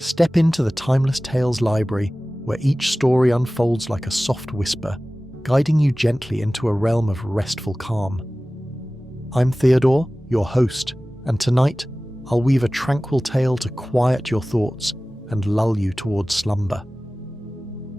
Step into the Timeless Tales library, where each story unfolds like a soft whisper, guiding you gently into a realm of restful calm. I'm Theodore, your host, and tonight I'll weave a tranquil tale to quiet your thoughts and lull you towards slumber.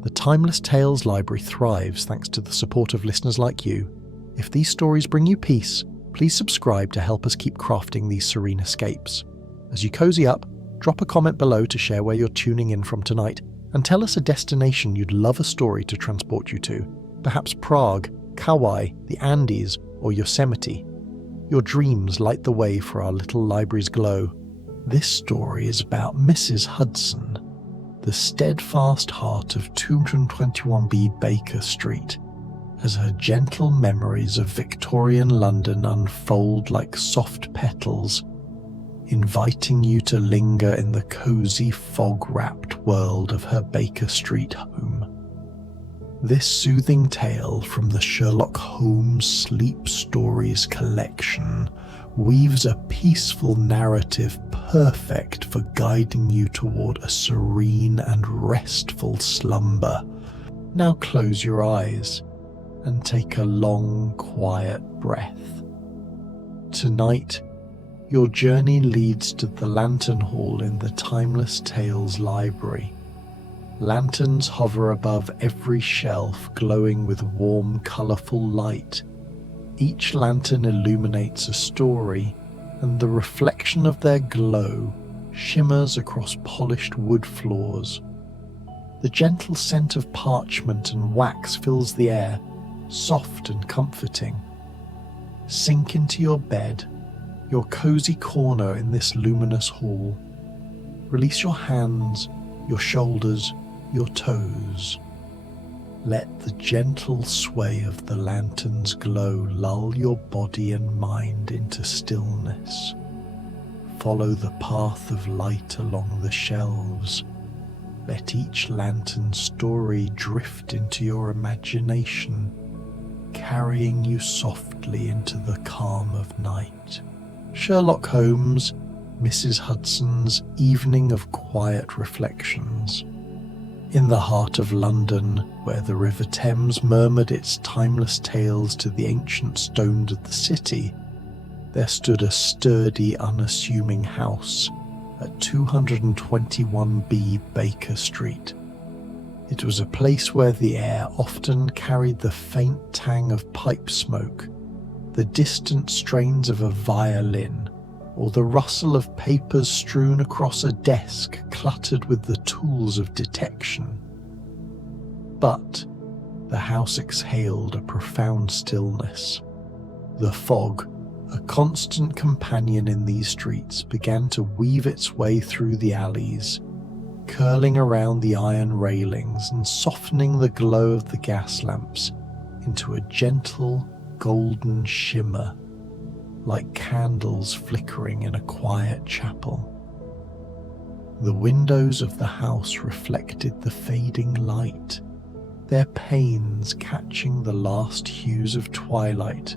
The Timeless Tales library thrives thanks to the support of listeners like you. If these stories bring you peace, please subscribe to help us keep crafting these serene escapes. As you cozy up, drop a comment below to share where you're tuning in from tonight, and tell us a destination you'd love a story to transport you to. Perhaps Prague, Kauai, the Andes, or Yosemite. Your dreams light the way for our little library's glow. This story is about Mrs. Hudson, the steadfast heart of 221B Baker Street, as her gentle memories of Victorian London unfold like soft petals, inviting you to linger in the cozy, fog-wrapped world of her Baker Street home. This soothing tale from the Sherlock Holmes Sleep Stories collection weaves a peaceful narrative perfect for guiding you toward a serene and restful slumber. Now close your eyes and take a long, quiet breath. Tonight, your journey leads to the Lantern Hall in the Timeless Tales library. Lanterns hover above every shelf, glowing with warm, colourful light. Each lantern illuminates a story, and the reflection of their glow shimmers across polished wood floors. The gentle scent of parchment and wax fills the air, soft and comforting. Sink into your bed, your cozy corner in this luminous hall. Release your hands, your shoulders, your toes. Let the gentle sway of the lantern's glow lull your body and mind into stillness. Follow the path of light along the shelves. Let each lantern's story drift into your imagination, carrying you softly into the calm of night. Sherlock Holmes, Mrs. Hudson's Evening of Quiet Reflections. In the heart of London, where the River Thames murmured its timeless tales to the ancient stones of the city, there stood a sturdy, unassuming house at 221B Baker Street. It was a place where the air often carried the faint tang of pipe smoke, the distant strains of a violin, or the rustle of papers strewn across a desk cluttered with the tools of detection. But the house exhaled a profound stillness. The fog, a constant companion in these streets, began to weave its way through the alleys, curling around the iron railings and softening the glow of the gas lamps into a gentle golden shimmer, like candles flickering in a quiet chapel. The windows of the house reflected the fading light, their panes catching the last hues of twilight,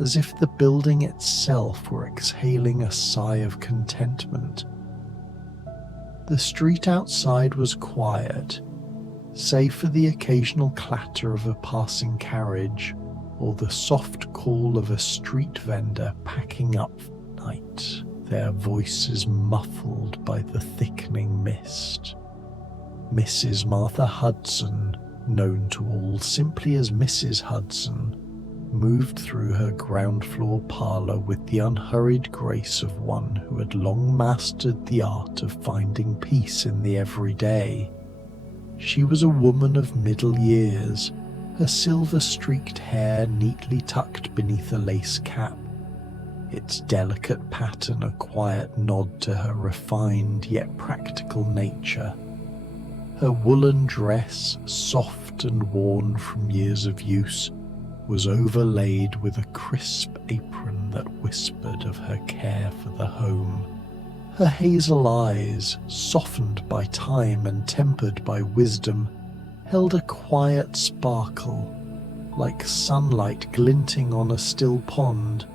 as if the building itself were exhaling a sigh of contentment. The street outside was quiet, save for the occasional clatter of a passing carriage or the soft call of a street vendor packing up for the night, their voices muffled by the thickening mist. Mrs. Martha Hudson, known to all simply as Mrs. Hudson, moved through her ground floor parlour with the unhurried grace of one who had long mastered the art of finding peace in the everyday. She was a woman of middle years, her silver-streaked hair neatly tucked beneath a lace cap, its delicate pattern a quiet nod to her refined yet practical nature. Her woolen dress, soft and worn from years of use, was overlaid with a crisp apron that whispered of her care for the home. Her hazel eyes, softened by time and tempered by wisdom, held a quiet sparkle, like sunlight glinting on a still pond,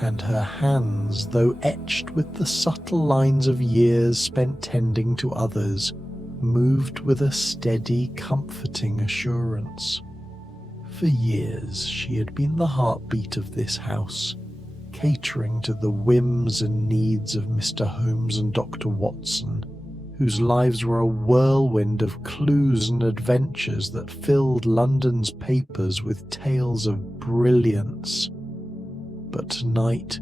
and her hands, though etched with the subtle lines of years spent tending to others, moved with a steady, comforting assurance. For years she had been the heartbeat of this house, catering to the whims and needs of Mr. Holmes and Dr. Watson, whose lives were a whirlwind of clues and adventures that filled London's papers with tales of brilliance. But tonight,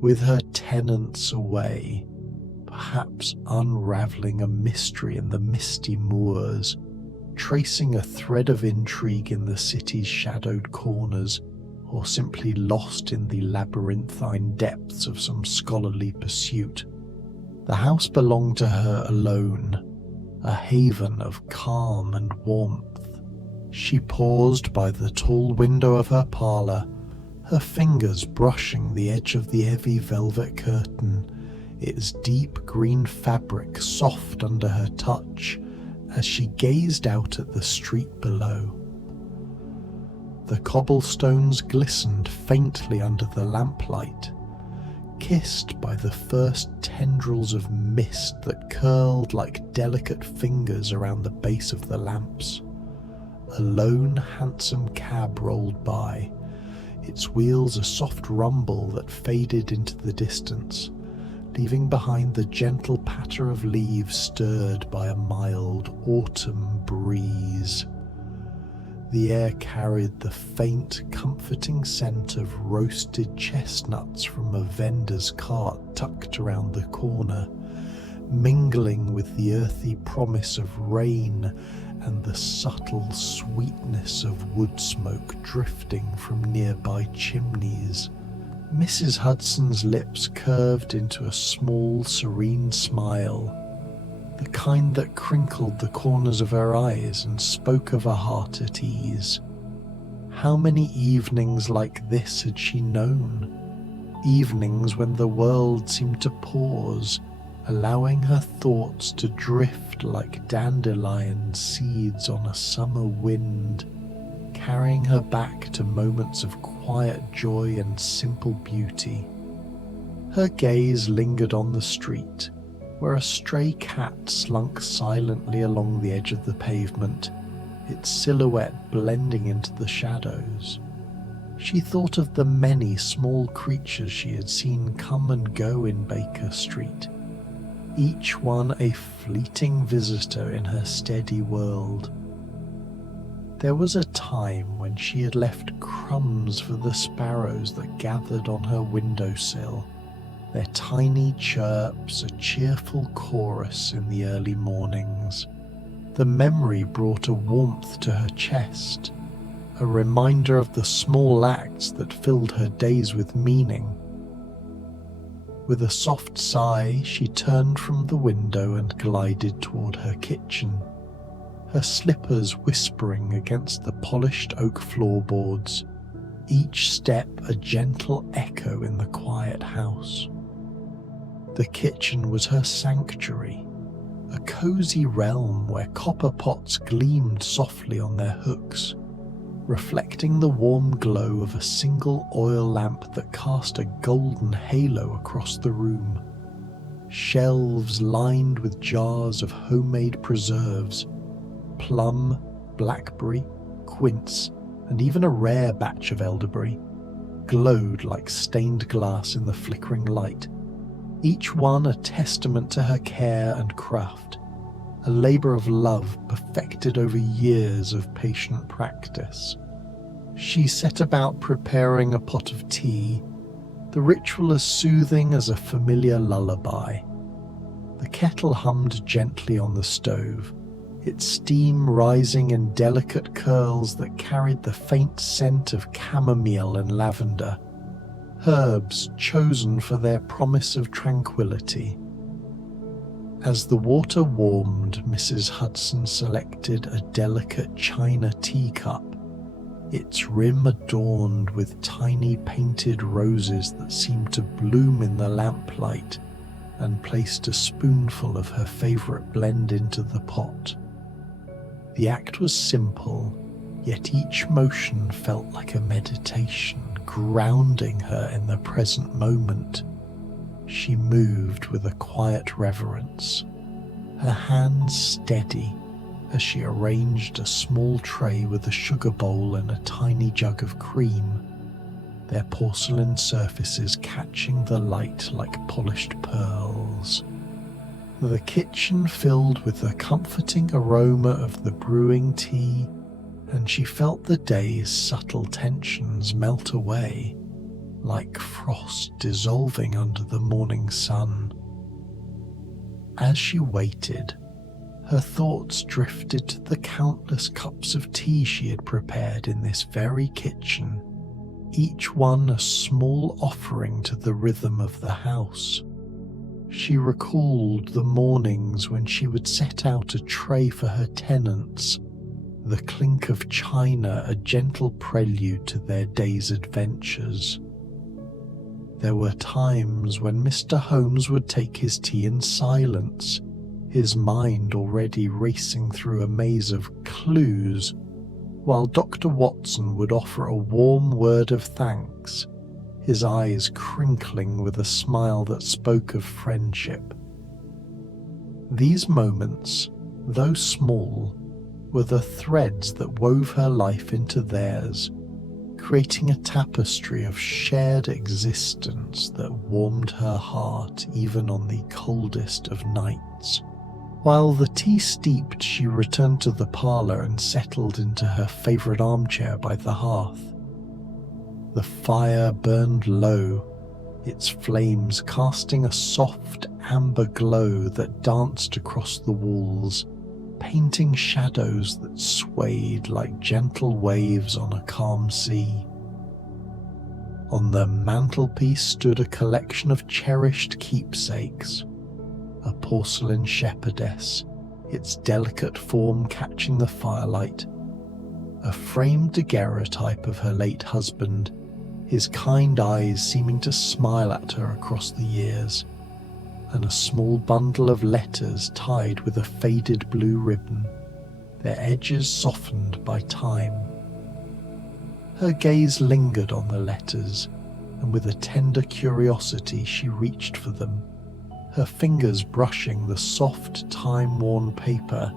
with her tenants away, perhaps unravelling a mystery in the misty moors, tracing a thread of intrigue in the city's shadowed corners, or simply lost in the labyrinthine depths of some scholarly pursuit, the house belonged to her alone, a haven of calm and warmth. She paused by the tall window of her parlour, her fingers brushing the edge of the heavy velvet curtain, its deep green fabric soft under her touch, as she gazed out at the street below. The cobblestones glistened faintly under the lamplight, kissed by the first tendrils of mist that curled like delicate fingers around the base of the lamps. A lone, handsome cab rolled by, its wheels a soft rumble that faded into the distance, leaving behind the gentle patter of leaves stirred by a mild autumn breeze. The air carried the faint, comforting scent of roasted chestnuts from a vendor's cart tucked around the corner, mingling with the earthy promise of rain and the subtle sweetness of wood smoke drifting from nearby chimneys. Mrs. Hudson's lips curved into a small, serene smile, the kind that crinkled the corners of her eyes and spoke of a heart at ease. How many evenings like this had she known? Evenings when the world seemed to pause, allowing her thoughts to drift like dandelion seeds on a summer wind, carrying her back to moments of quiet joy and simple beauty. Her gaze lingered on the street, where a stray cat slunk silently along the edge of the pavement, its silhouette blending into the shadows. She thought of the many small creatures she had seen come and go in Baker Street, each one a fleeting visitor in her steady world. There was a time when she had left crumbs for the sparrows that gathered on her windowsill, their tiny chirps a cheerful chorus in the early mornings. The memory brought a warmth to her chest, a reminder of the small acts that filled her days with meaning. With a soft sigh, she turned from the window and glided toward her kitchen, her slippers whispering against the polished oak floorboards, each step a gentle echo in the quiet house. The kitchen was her sanctuary, a cozy realm where copper pots gleamed softly on their hooks, reflecting the warm glow of a single oil lamp that cast a golden halo across the room. Shelves lined with jars of homemade preserves, plum, blackberry, quince, and even a rare batch of elderberry, glowed like stained glass in the flickering light, each one a testament to her care and craft, a labour of love perfected over years of patient practice. She set about preparing a pot of tea, the ritual as soothing as a familiar lullaby. The kettle hummed gently on the stove, its steam rising in delicate curls that carried the faint scent of chamomile and lavender, herbs chosen for their promise of tranquility. As the water warmed, Mrs. Hudson selected a delicate china teacup, its rim adorned with tiny painted roses that seemed to bloom in the lamplight, and placed a spoonful of her favourite blend into the pot. The act was simple, yet each motion felt like a meditation, grounding her in the present moment. She moved with a quiet reverence, her hands steady as she arranged a small tray with a sugar bowl and a tiny jug of cream, their porcelain surfaces catching the light like polished pearls. The kitchen filled with the comforting aroma of the brewing tea, and she felt the day's subtle tensions melt away, like frost dissolving under the morning sun. As she waited, her thoughts drifted to the countless cups of tea she had prepared in this very kitchen, each one a small offering to the rhythm of the house. She recalled the mornings when she would set out a tray for her tenants, the clink of china a gentle prelude to their day's adventures. There were times when Mr. Holmes would take his tea in silence, his mind already racing through a maze of clues, while Dr. Watson would offer a warm word of thanks, his eyes crinkling with a smile that spoke of friendship. These moments, though small, were the threads that wove her life into theirs, creating a tapestry of shared existence that warmed her heart even on the coldest of nights. While the tea steeped, she returned to the parlour and settled into her favourite armchair by the hearth. The fire burned low, its flames casting a soft amber glow that danced across the walls, painting shadows that swayed like gentle waves on a calm sea. On the mantelpiece stood a collection of cherished keepsakes, a porcelain shepherdess, its delicate form catching the firelight, a framed daguerreotype of her late husband, his kind eyes seeming to smile at her across the years, and a small bundle of letters tied with a faded blue ribbon, their edges softened by time. Her gaze lingered on the letters, and with a tender curiosity she reached for them, her fingers brushing the soft, time-worn paper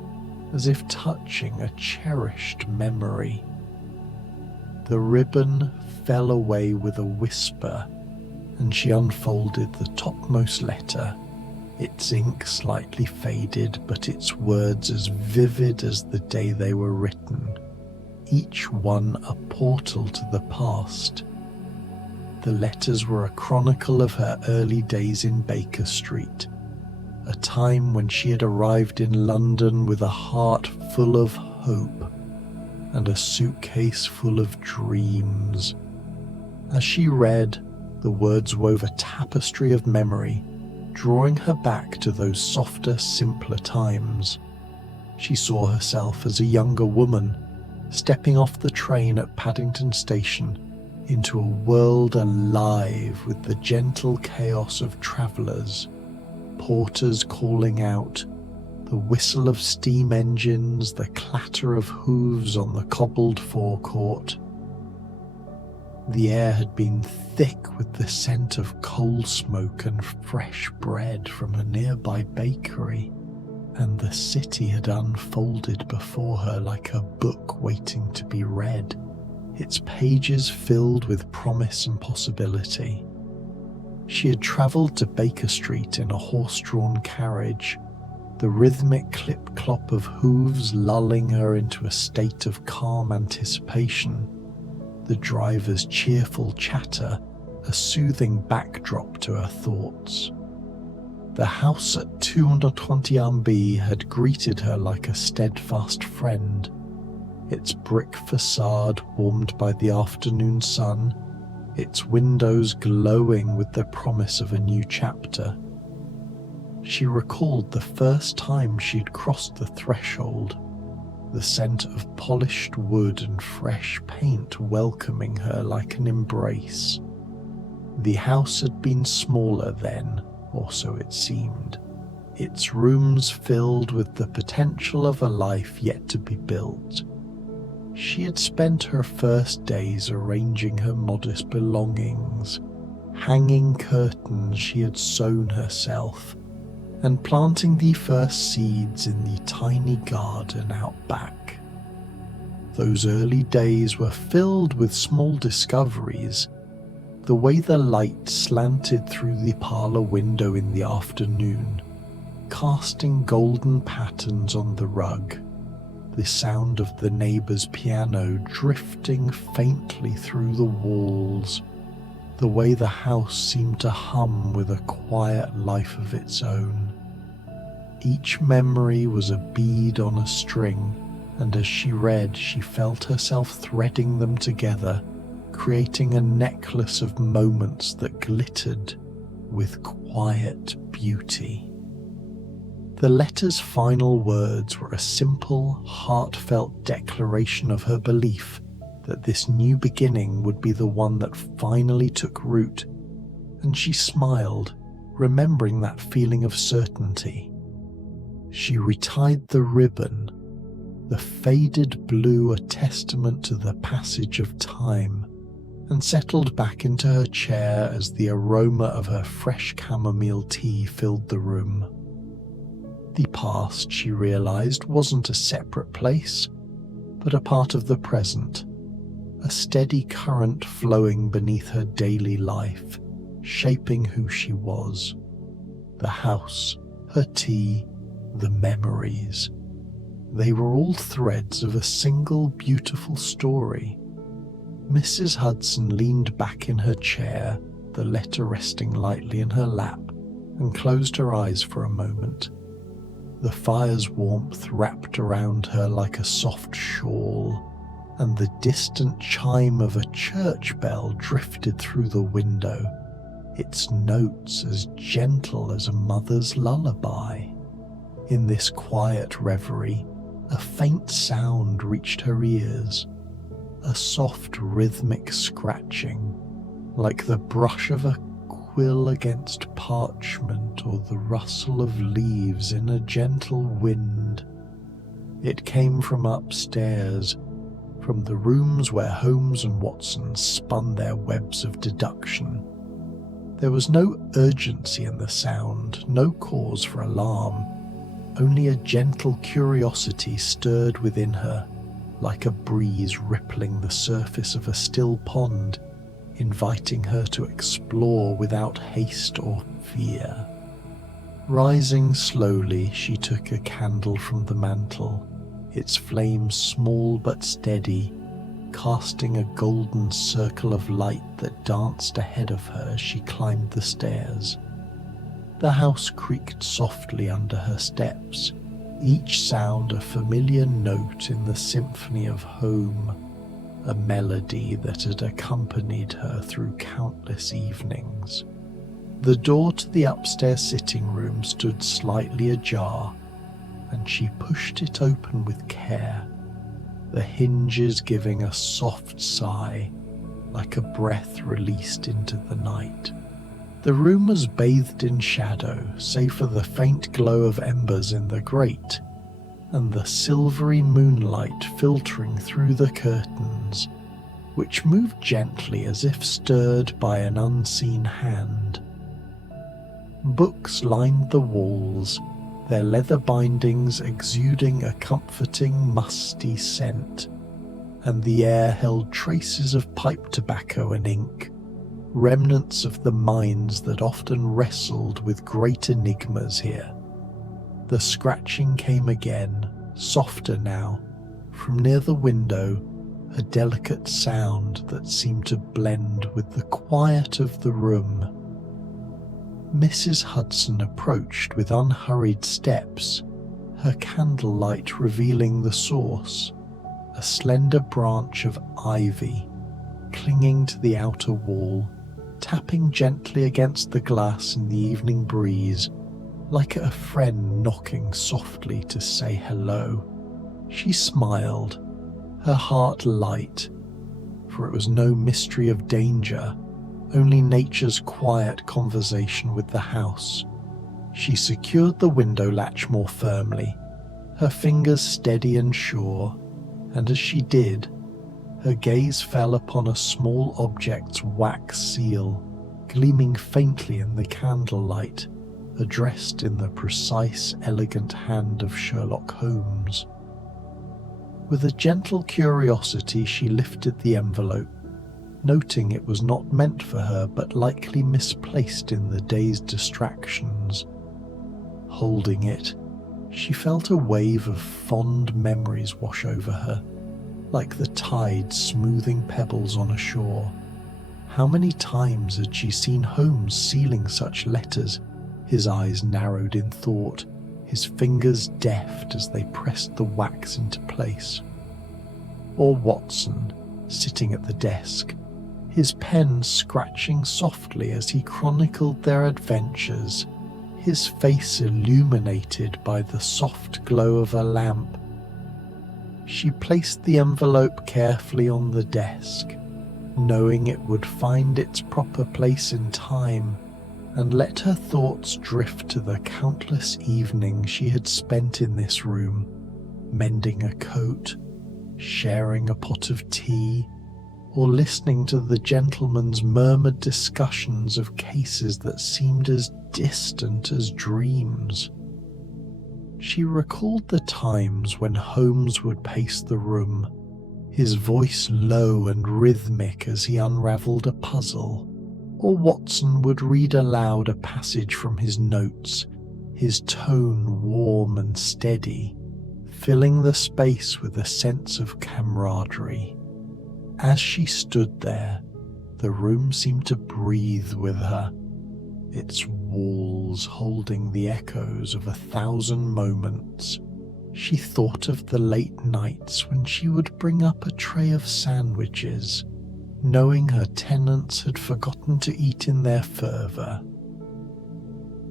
as if touching a cherished memory. The ribbon fell away with a whisper, and she unfolded the topmost letter, its ink slightly faded, but its words as vivid as the day they were written, each one a portal to the past. The letters were a chronicle of her early days in Baker Street, a time when she had arrived in London with a heart full of hope and a suitcase full of dreams. As she read, the words wove a tapestry of memory, drawing her back to those softer, simpler times. She saw herself as a younger woman, stepping off the train at Paddington Station into a world alive with the gentle chaos of travellers, porters calling out, the whistle of steam engines, the clatter of hooves on the cobbled forecourt. The air had been thick with the scent of coal smoke and fresh bread from a nearby bakery, and the city had unfolded before her like a book waiting to be read, its pages filled with promise and possibility. She had travelled to Baker Street in a horse-drawn carriage, the rhythmic clip-clop of hooves lulling her into a state of calm anticipation, the driver's cheerful chatter a soothing backdrop to her thoughts. The house at 221B had greeted her like a steadfast friend, its brick facade warmed by the afternoon sun, its windows glowing with the promise of a new chapter. She recalled the first time she'd crossed the threshold, the scent of polished wood and fresh paint welcoming her like an embrace. The house had been smaller then, or so it seemed, its rooms filled with the potential of a life yet to be built. She had spent her first days arranging her modest belongings, hanging curtains she had sewn herself, and planting the first seeds in the tiny garden out back. Those early days were filled with small discoveries. The way the light slanted through the parlour window in the afternoon, casting golden patterns on the rug, the sound of the neighbour's piano drifting faintly through the walls, the way the house seemed to hum with a quiet life of its own. Each memory was a bead on a string, and as she read, she felt herself threading them together, creating a necklace of moments that glittered with quiet beauty. The letter's final words were a simple, heartfelt declaration of her belief that this new beginning would be the one that finally took root, and she smiled, remembering that feeling of certainty. She retied the ribbon, the faded blue a testament to the passage of time, and settled back into her chair as the aroma of her fresh chamomile tea filled the room. The past, she realized, wasn't a separate place, but a part of the present, a steady current flowing beneath her daily life, shaping who she was. The house, her tea, the memories. They were all threads of a single beautiful story. Mrs. Hudson leaned back in her chair, the letter resting lightly in her lap, and closed her eyes for a moment. The fire's warmth wrapped around her like a soft shawl, and the distant chime of a church bell drifted through the window, its notes as gentle as a mother's lullaby. In this quiet reverie, a faint sound reached her ears, a soft rhythmic scratching, like the brush of a quill against parchment or the rustle of leaves in a gentle wind. It came from upstairs, from the rooms where Holmes and Watson spun their webs of deduction. There was no urgency in the sound, no cause for alarm, only a gentle curiosity stirred within her, like a breeze rippling the surface of a still pond, inviting her to explore without haste or fear. Rising slowly, she took a candle from the mantel, its flame small but steady, casting a golden circle of light that danced ahead of her as she climbed the stairs. The house creaked softly under her steps, each sound a familiar note in the symphony of home, a melody that had accompanied her through countless evenings. The door to the upstairs sitting room stood slightly ajar, and she pushed it open with care, the hinges giving a soft sigh, like a breath released into the night. The room was bathed in shadow, save for the faint glow of embers in the grate, and the silvery moonlight filtering through the curtains, which moved gently as if stirred by an unseen hand. Books lined the walls, their leather bindings exuding a comforting, musty scent, and the air held traces of pipe tobacco and ink, remnants of the minds that often wrestled with great enigmas here. The scratching came again, softer now, from near the window, a delicate sound that seemed to blend with the quiet of the room. Mrs. Hudson approached with unhurried steps, her candlelight revealing the source, a slender branch of ivy clinging to the outer wall, tapping gently against the glass in the evening breeze, like a friend knocking softly to say hello. She smiled, her heart light, for it was no mystery of danger, only nature's quiet conversation with the house. She secured the window latch more firmly, her fingers steady and sure, and as she did, her gaze fell upon a small object's wax seal, gleaming faintly in the candlelight, addressed in the precise, elegant hand of Sherlock Holmes. With a gentle curiosity, she lifted the envelope, noting it was not meant for her but likely misplaced in the day's distractions. Holding it, she felt a wave of fond memories wash over her, like the tide smoothing pebbles on a shore. How many times had she seen Holmes sealing such letters, his eyes narrowed in thought, his fingers deft as they pressed the wax into place. Or Watson, sitting at the desk, his pen scratching softly as he chronicled their adventures, his face illuminated by the soft glow of a lamp. She placed the envelope carefully on the desk, knowing it would find its proper place in time, and let her thoughts drift to the countless evenings she had spent in this room, mending a coat, sharing a pot of tea, or listening to the gentleman's murmured discussions of cases that seemed as distant as dreams. She recalled the times when Holmes would pace the room, his voice low and rhythmic as he unravelled a puzzle, or Watson would read aloud a passage from his notes, his tone warm and steady, filling the space with a sense of camaraderie. As she stood there, the room seemed to breathe with her, its walls holding the echoes of 1,000 moments. She thought of the late nights when she would bring up a tray of sandwiches, knowing her tenants had forgotten to eat in their fervour.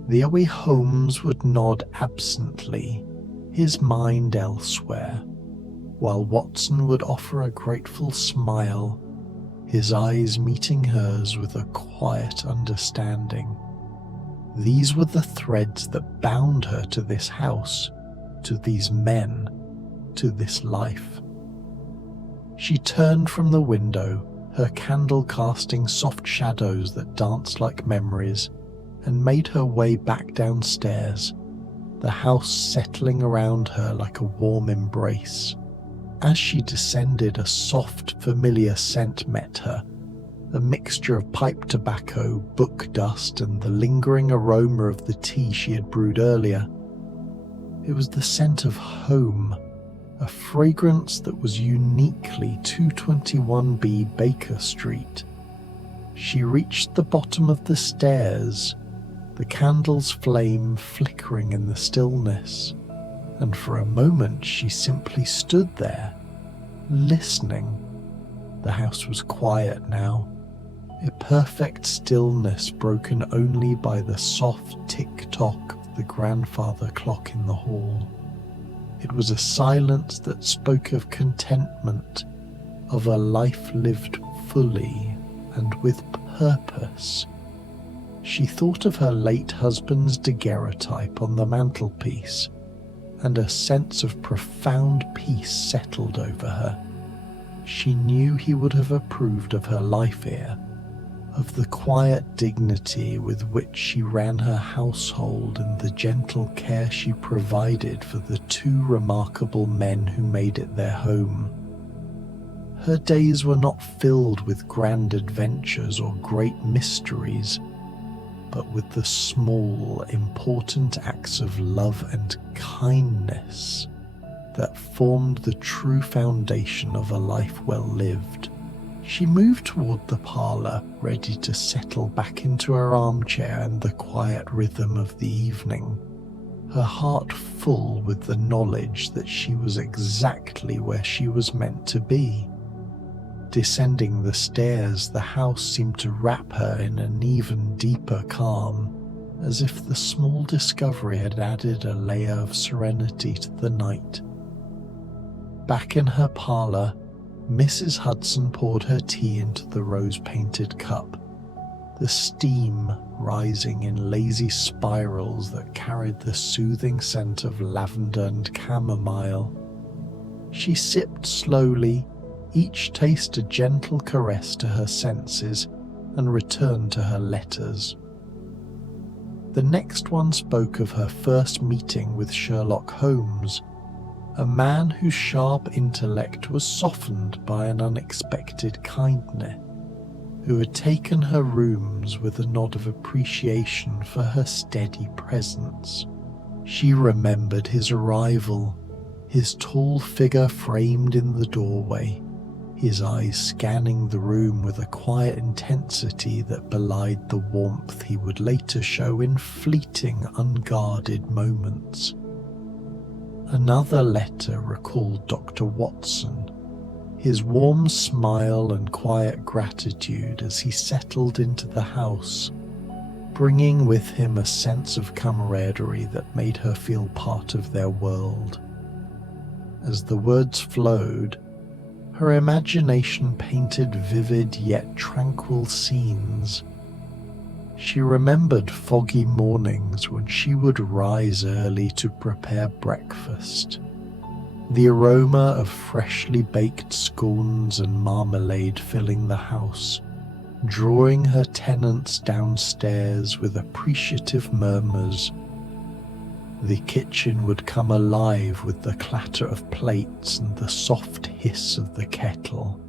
The away Holmes would nod absently, his mind elsewhere, while Watson would offer a grateful smile, his eyes meeting hers with a quiet understanding. These were the threads that bound her to this house, to these men, to this life. She turned from the window, her candle casting soft shadows that danced like memories, and made her way back downstairs, the house settling around her like a warm embrace. As she descended, a soft, familiar scent met her, a mixture of pipe tobacco, book dust, and the lingering aroma of the tea she had brewed earlier. It was the scent of home, a fragrance that was uniquely 221B Baker Street. She reached the bottom of the stairs, the candle's flame flickering in the stillness, and for a moment she simply stood there, listening. The house was quiet now, a perfect stillness broken only by the soft tick-tock of the grandfather clock in the hall. It was a silence that spoke of contentment, of a life lived fully and with purpose. She thought of her late husband's daguerreotype on the mantelpiece, and a sense of profound peace settled over her. She knew he would have approved of her life here, of the quiet dignity with which she ran her household and the gentle care she provided for the two remarkable men who made it their home. Her days were not filled with grand adventures or great mysteries, but with the small, important acts of love and kindness that formed the true foundation of a life well lived. She moved toward the parlour, ready to settle back into her armchair and the quiet rhythm of the evening, her heart full with the knowledge that she was exactly where she was meant to be. Descending the stairs, the house seemed to wrap her in an even deeper calm, as if the small discovery had added a layer of serenity to the night. Back in her parlour, Mrs. Hudson poured her tea into the rose-painted cup, the steam rising in lazy spirals that carried the soothing scent of lavender and chamomile. She sipped slowly, each taste a gentle caress to her senses, and returned to her letters. The next one spoke of her first meeting with Sherlock Holmes, a man whose sharp intellect was softened by an unexpected kindness, who had taken her rooms with a nod of appreciation for her steady presence. She remembered his arrival, his tall figure framed in the doorway, his eyes scanning the room with a quiet intensity that belied the warmth he would later show in fleeting, unguarded moments. Another letter recalled Dr. Watson, his warm smile and quiet gratitude as he settled into the house, bringing with him a sense of camaraderie that made her feel part of their world. As the words flowed, her imagination painted vivid yet tranquil scenes. She remembered foggy mornings when she would rise early to prepare breakfast, the aroma of freshly baked scones and marmalade filling the house, drawing her tenants downstairs with appreciative murmurs. The kitchen would come alive with the clatter of plates and the soft hiss of the kettle,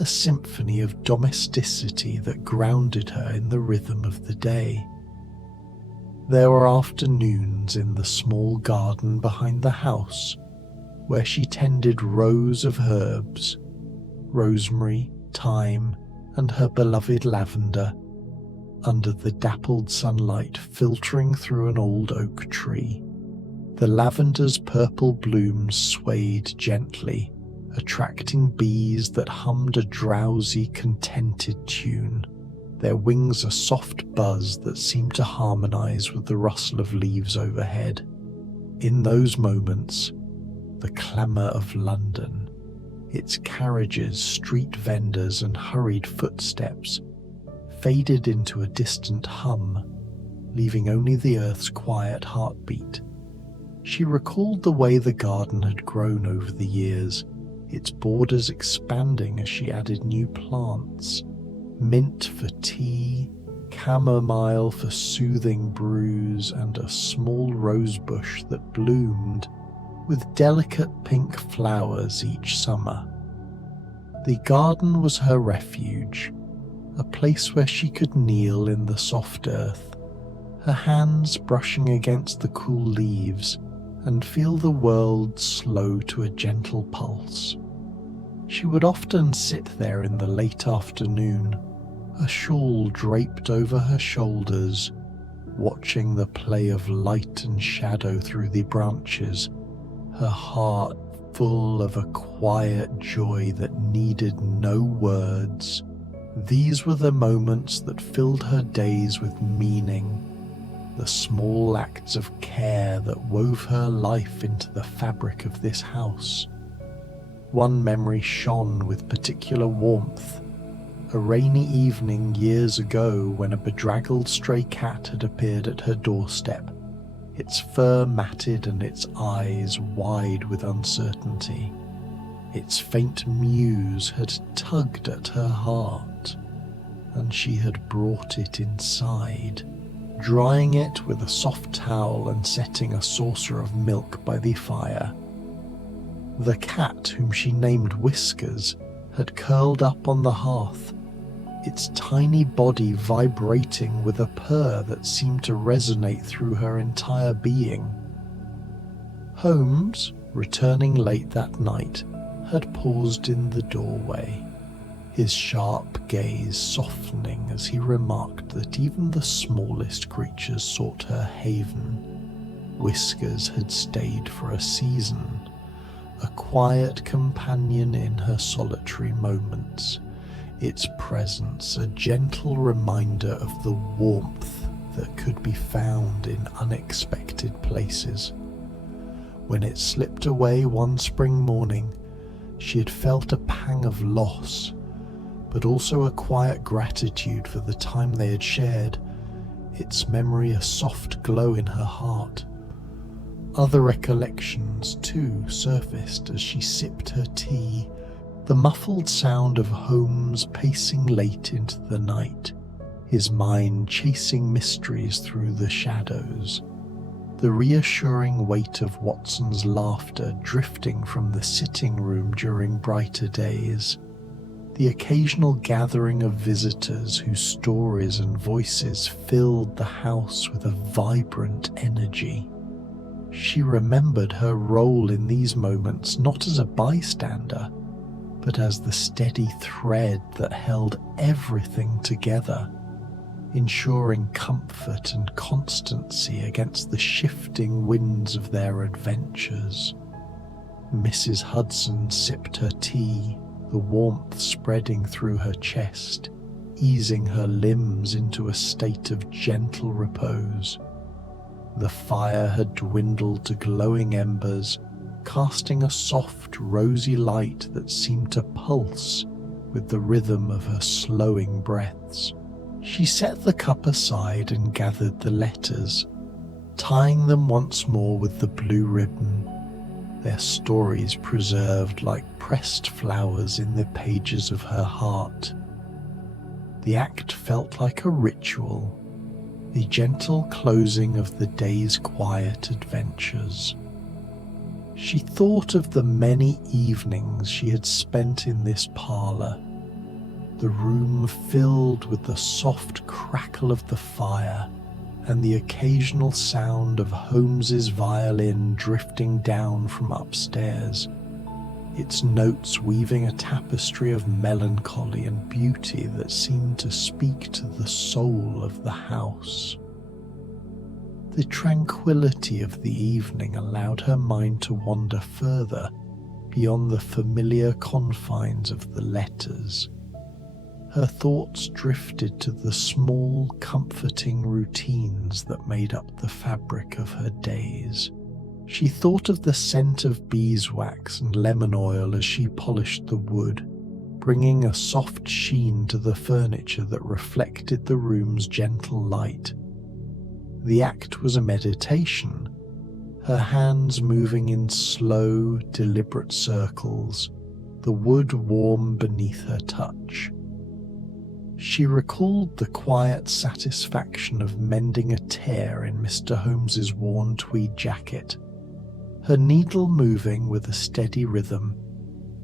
a symphony of domesticity that grounded her in the rhythm of the day. There were afternoons in the small garden behind the house, where she tended rows of herbs, rosemary, thyme, and her beloved lavender, under the dappled sunlight filtering through an old oak tree. The lavender's purple blooms swayed gently, attracting bees that hummed a drowsy, contented tune, their wings a soft buzz that seemed to harmonize with the rustle of leaves overhead. In those moments, the clamour of London, its carriages, street vendors, and hurried footsteps, faded into a distant hum, leaving only the earth's quiet heartbeat. She recalled the way the garden had grown over the years, its borders expanding as she added new plants, mint for tea, chamomile for soothing brews, and a small rosebush that bloomed with delicate pink flowers each summer. The garden was her refuge, a place where she could kneel in the soft earth, her hands brushing against the cool leaves, and feel the world slow to a gentle pulse. She would often sit there in the late afternoon, a shawl draped over her shoulders, watching the play of light and shadow through the branches, her heart full of a quiet joy that needed no words. These were the moments that filled her days with meaning, the small acts of care that wove her life into the fabric of this house. One memory shone with particular warmth, a rainy evening years ago when a bedraggled stray cat had appeared at her doorstep, its fur matted and its eyes wide with uncertainty. Its faint mews had tugged at her heart, and she had brought it inside, drying it with a soft towel and setting a saucer of milk by the fire. The cat, whom she named Whiskers, had curled up on the hearth, its tiny body vibrating with a purr that seemed to resonate through her entire being. Holmes, returning late that night, had paused in the doorway, his sharp gaze softening as he remarked that even the smallest creatures sought her haven. Whiskers had stayed for a season, a quiet companion in her solitary moments, its presence a gentle reminder of the warmth that could be found in unexpected places. When it slipped away one spring morning, she had felt a pang of loss, but also a quiet gratitude for the time they had shared, its memory a soft glow in her heart. Other recollections, too, surfaced as she sipped her tea. The muffled sound of Holmes pacing late into the night, his mind chasing mysteries through the shadows. The reassuring weight of Watson's laughter drifting from the sitting room during brighter days. The occasional gathering of visitors whose stories and voices filled the house with a vibrant energy. She remembered her role in these moments not as a bystander, but as the steady thread that held everything together, ensuring comfort and constancy against the shifting winds of their adventures. Mrs. Hudson sipped her tea, the warmth spreading through her chest, easing her limbs into a state of gentle repose. The fire had dwindled to glowing embers, casting a soft, rosy light that seemed to pulse with the rhythm of her slowing breaths. She set the cup aside and gathered the letters, tying them once more with the blue ribbon, their stories preserved like pressed flowers in the pages of her heart. The act felt like a ritual, a gentle closing of the day's quiet adventures. She thought of the many evenings she had spent in this parlour, the room filled with the soft crackle of the fire and the occasional sound of Holmes's violin drifting down from upstairs, its notes weaving a tapestry of melancholy and beauty that seemed to speak to the soul of the house. The tranquility of the evening allowed her mind to wander further beyond the familiar confines of the letters. Her thoughts drifted to the small, comforting routines that made up the fabric of her days. She thought of the scent of beeswax and lemon oil as she polished the wood, bringing a soft sheen to the furniture that reflected the room's gentle light. The act was a meditation, her hands moving in slow, deliberate circles, the wood warm beneath her touch. She recalled the quiet satisfaction of mending a tear in Mr. Holmes's worn tweed jacket, her needle moving with a steady rhythm,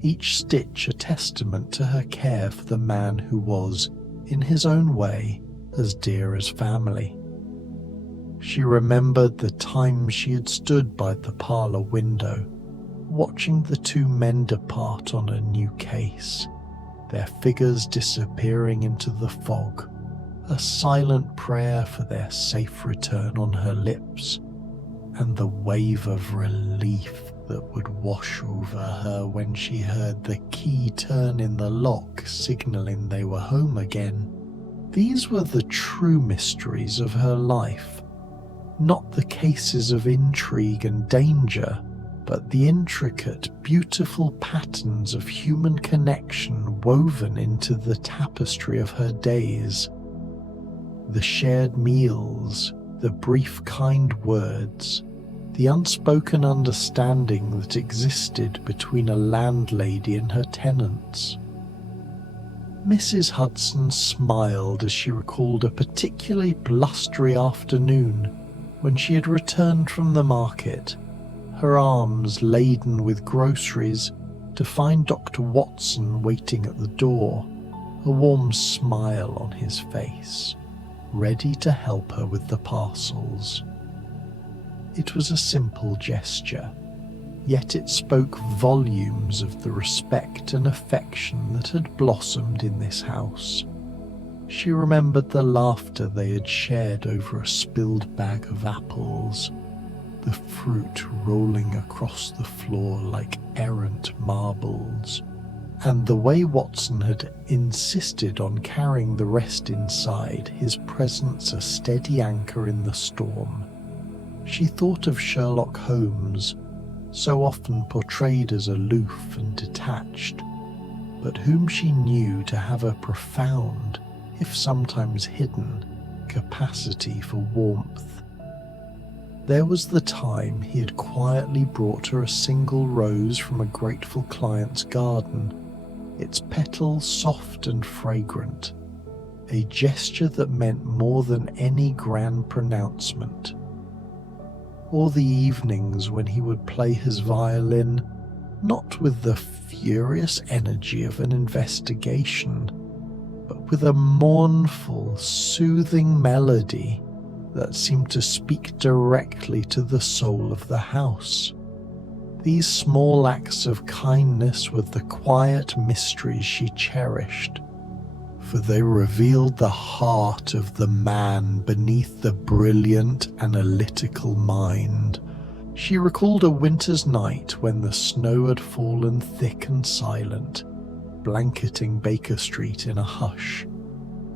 each stitch a testament to her care for the man who was, in his own way, as dear as family. She remembered the time she had stood by the parlour window, watching the two men depart on a new case, their figures disappearing into the fog, a silent prayer for their safe return on her lips, and the wave of relief that would wash over her when she heard the key turn in the lock, signalling they were home again. These were the true mysteries of her life, not the cases of intrigue and danger, but the intricate, beautiful patterns of human connection woven into the tapestry of her days. The shared meals, the brief kind words, the unspoken understanding that existed between a landlady and her tenants. Mrs. Hudson smiled as she recalled a particularly blustery afternoon when she had returned from the market, her arms laden with groceries, to find Dr. Watson waiting at the door, a warm smile on his face, ready to help her with the parcels. It was a simple gesture, yet it spoke volumes of the respect and affection that had blossomed in this house. She remembered the laughter they had shared over a spilled bag of apples, the fruit rolling across the floor like errant marbles, and the way Watson had insisted on carrying the rest inside, his presence a steady anchor in the storm. She thought of Sherlock Holmes, so often portrayed as aloof and detached, but whom she knew to have a profound, if sometimes hidden, capacity for warmth. There was the time he had quietly brought her a single rose from a grateful client's garden, its petals soft and fragrant, a gesture that meant more than any grand pronouncement. Or the evenings when he would play his violin, not with the furious energy of an investigation, but with a mournful, soothing melody that seemed to speak directly to the soul of the house. These small acts of kindness were the quiet mysteries she cherished, for they revealed the heart of the man beneath the brilliant analytical mind. She recalled a winter's night when the snow had fallen thick and silent, blanketing Baker Street in a hush,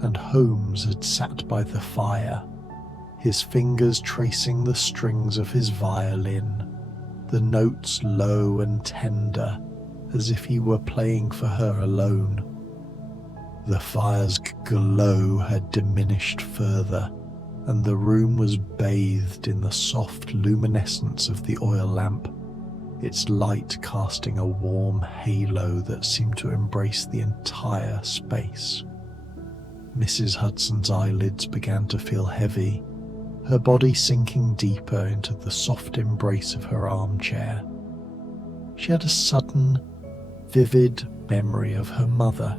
and Holmes had sat by the fire, his fingers tracing the strings of his violin, the notes low and tender, as if he were playing for her alone. The fire's glow had diminished further, and the room was bathed in the soft luminescence of the oil lamp, its light casting a warm halo that seemed to embrace the entire space. Mrs. Hudson's eyelids began to feel heavy, her body sinking deeper into the soft embrace of her armchair. She had a sudden, vivid memory of her mother,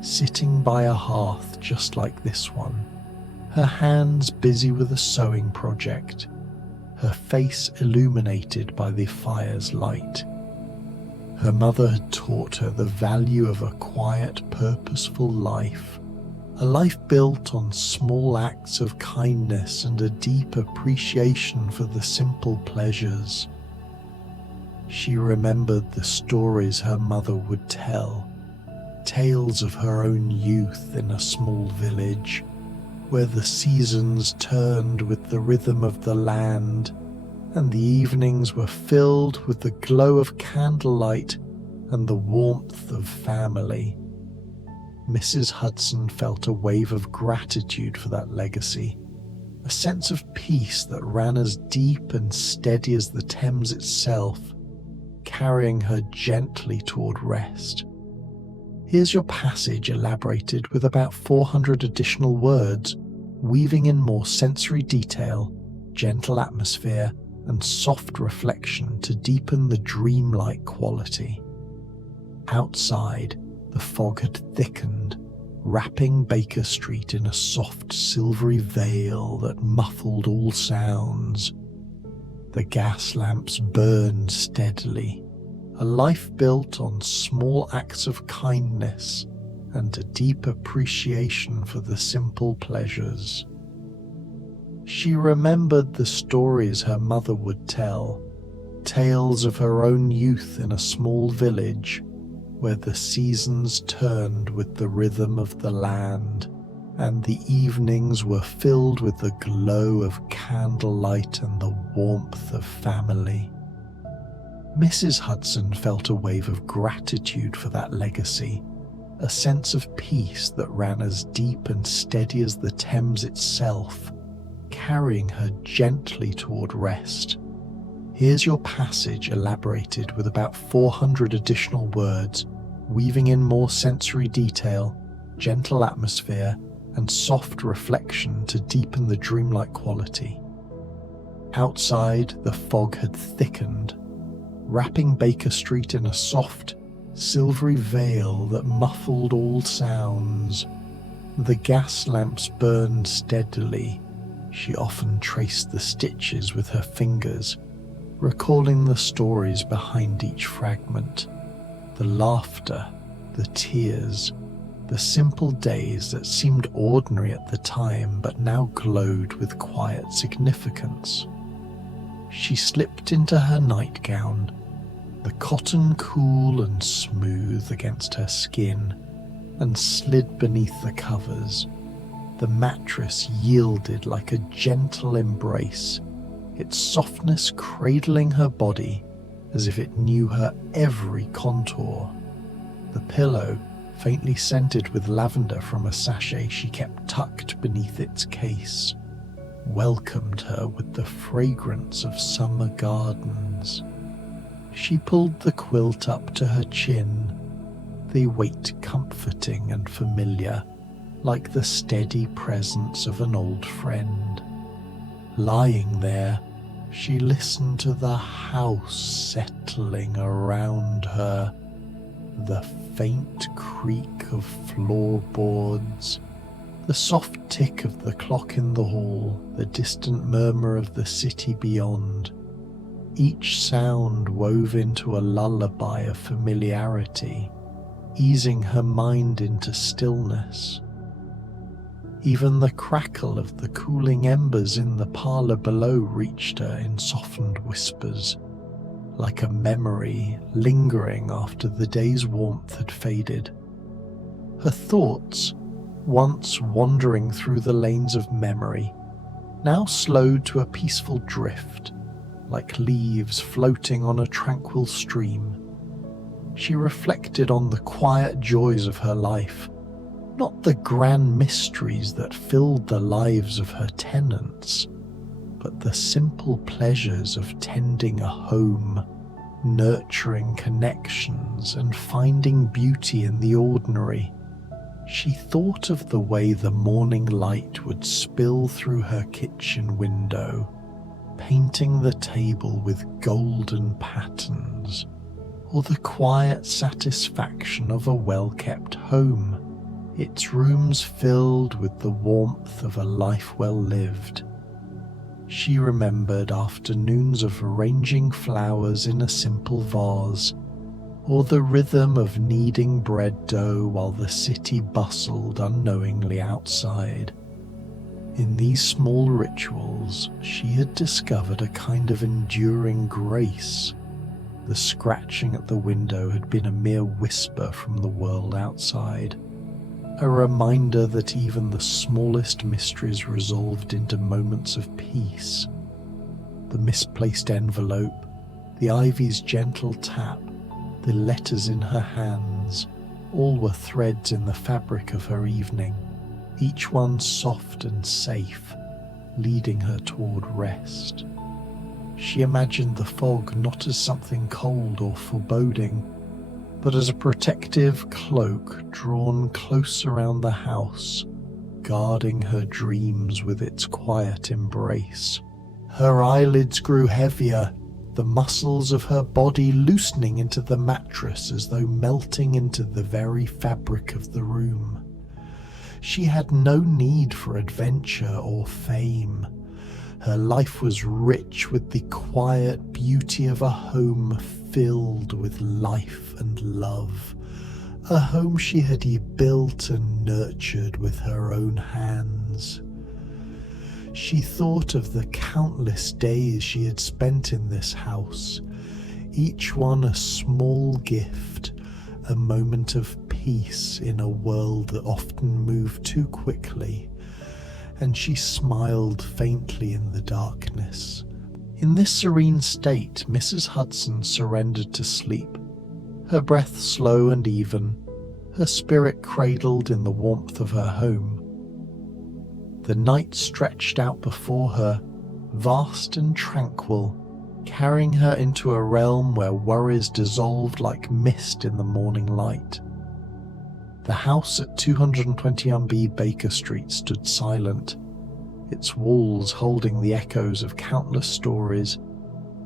sitting by a hearth just like this one, her hands busy with a sewing project, her face illuminated by the fire's light. Her mother had taught her the value of a quiet, purposeful life, a life built on small acts of kindness and a deep appreciation for the simple pleasures. She remembered the stories her mother would tell, tales of her own youth in a small village, where the seasons turned with the rhythm of the land, and the evenings were filled with the glow of candlelight and the warmth of family. Mrs. Hudson felt a wave of gratitude for that legacy, a sense of peace that ran as deep and steady as the Thames itself, carrying her gently toward rest. Here's your passage elaborated with about 400 additional words, weaving in more sensory detail, gentle atmosphere, and soft reflection to deepen the dreamlike quality. Outside, the fog had thickened, wrapping Baker Street in a soft silvery veil that muffled all sounds. The gas lamps burned steadily, a life built on small acts of kindness and a deep appreciation for the simple pleasures. She remembered the stories her mother would tell, tales of her own youth in a small village, where the seasons turned with the rhythm of the land, and the evenings were filled with the glow of candlelight and the warmth of family. Mrs. Hudson felt a wave of gratitude for that legacy, a sense of peace that ran as deep and steady as the Thames itself, carrying her gently toward rest. Here's your passage elaborated with about 400 additional words, weaving in more sensory detail, gentle atmosphere, and soft reflection to deepen the dreamlike quality. Outside, the fog had thickened, wrapping Baker Street in a soft, silvery veil that muffled all sounds. The gas lamps burned steadily. She often traced the stitches with her fingers, recalling the stories behind each fragment, the laughter, the tears, the simple days that seemed ordinary at the time but now glowed with quiet significance. She slipped into her nightgown, the cotton cool and smooth against her skin, and slid beneath the covers. The mattress yielded like a gentle embrace, its softness cradling her body as if it knew her every contour. The pillow, faintly scented with lavender from a sachet she kept tucked beneath its case. welcomed her with the fragrance of summer gardens. She pulled the quilt up to her chin, the weight comforting and familiar, like the steady presence of an old friend. Lying there, she listened to the house settling around her, the faint creak of floorboards, the soft tick of the clock in the hall, the distant murmur of the city beyond. Each sound wove into a lullaby of familiarity, easing her mind into stillness. Even the crackle of the cooling embers in the parlour below reached her in softened whispers, like a memory lingering after the day's warmth had faded. Her thoughts, once wandering through the lanes of memory, now slowed to a peaceful drift, like leaves floating on a tranquil stream. She reflected on the quiet joys of her life, not the grand mysteries that filled the lives of her tenants, but the simple pleasures of tending a home, nurturing connections, and finding beauty in the ordinary. She thought of the way the morning light would spill through her kitchen window, painting the table with golden patterns, or the quiet satisfaction of a well-kept home, its rooms filled with the warmth of a life well lived. She remembered afternoons of arranging flowers in a simple vase, or the rhythm of kneading bread dough while the city bustled unknowingly outside. In these small rituals, she had discovered a kind of enduring grace. The scratching at the window had been a mere whisper from the world outside, a reminder that even the smallest mysteries resolved into moments of peace. The misplaced envelope, the ivy's gentle tap, the letters in her hands, all were threads in the fabric of her evening, each one soft and safe, leading her toward rest. She imagined the fog not as something cold or foreboding, but as a protective cloak drawn close around the house, guarding her dreams with its quiet embrace. Her eyelids grew heavier, the muscles of her body loosening into the mattress as though melting into the very fabric of the room. She had no need for adventure or fame. Her life was rich with the quiet beauty of a home filled with life and love, a home she had built and nurtured with her own hands. She thought of the countless days she had spent in this house, each one a small gift, a moment of peace in a world that often moved too quickly, and she smiled faintly in the darkness. In this serene state, Mrs. Hudson surrendered to sleep, her breath slow and even, her spirit cradled in the warmth of her home. The night stretched out before her, vast and tranquil, carrying her into a realm where worries dissolved like mist in the morning light. The house at 220 Baker Street stood silent, its walls holding the echoes of countless stories,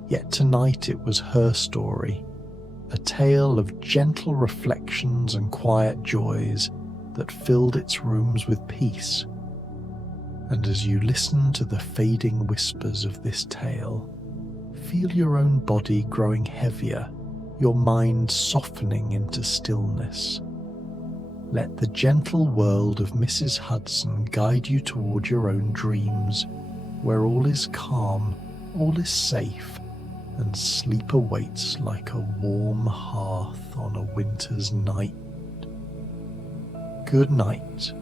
yet tonight it was her story, a tale of gentle reflections and quiet joys that filled its rooms with peace. And as you listen to the fading whispers of this tale, feel your own body growing heavier, your mind softening into stillness. Let the gentle world of Mrs. Hudson guide you toward your own dreams, where all is calm, all is safe, and sleep awaits like a warm hearth on a winter's night. Good night.